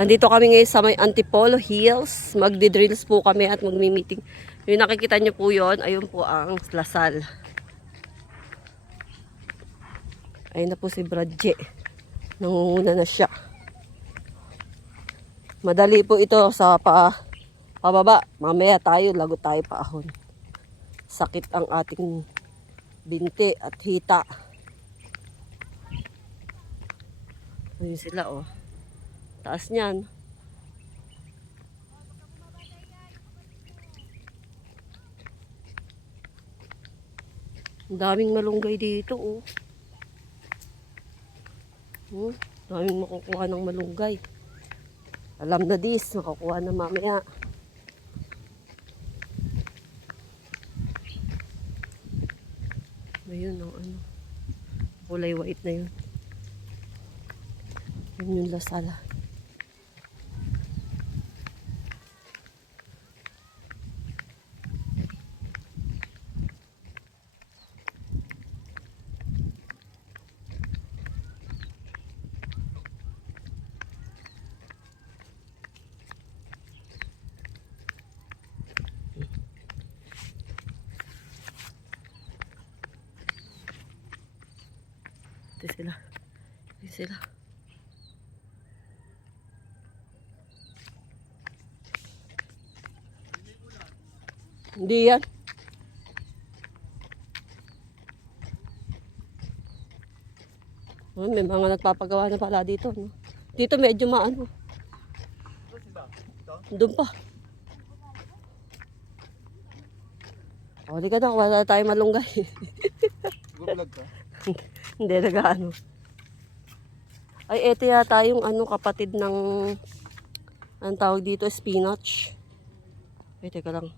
Andito kami ngayon sa may Antipolo Hills. Magdi-drills po kami at magmi-meeting. Yung nakikita nyo po yon, ayun po ang Lasal. Ayun na po si Bradje. Nangunguna na siya. Madali po ito sa pababa. Mamaya tayo, lagot tayo paahon. Sakit ang ating binti at hita. Ayun sila oh. Taas niyan. Ang daming malunggay dito oh. Daming makukuha ng malunggay. Alam na dis, makakuha na mamaya. Ayun ang ano. Kulay white na yun. Yun yung lasala. Ito sila. Ito sila. Hindi yan. Oh, may mga nagpapagawa na pala dito. No? Dito medyo maano. Doon pa. O, di ka na. Wala tayong malunggay. Vlog ka? Hindi, nag-ano. Ay, eto yata yung ano, kapatid ng, anong tawag dito, spinach. Ay, teka lang.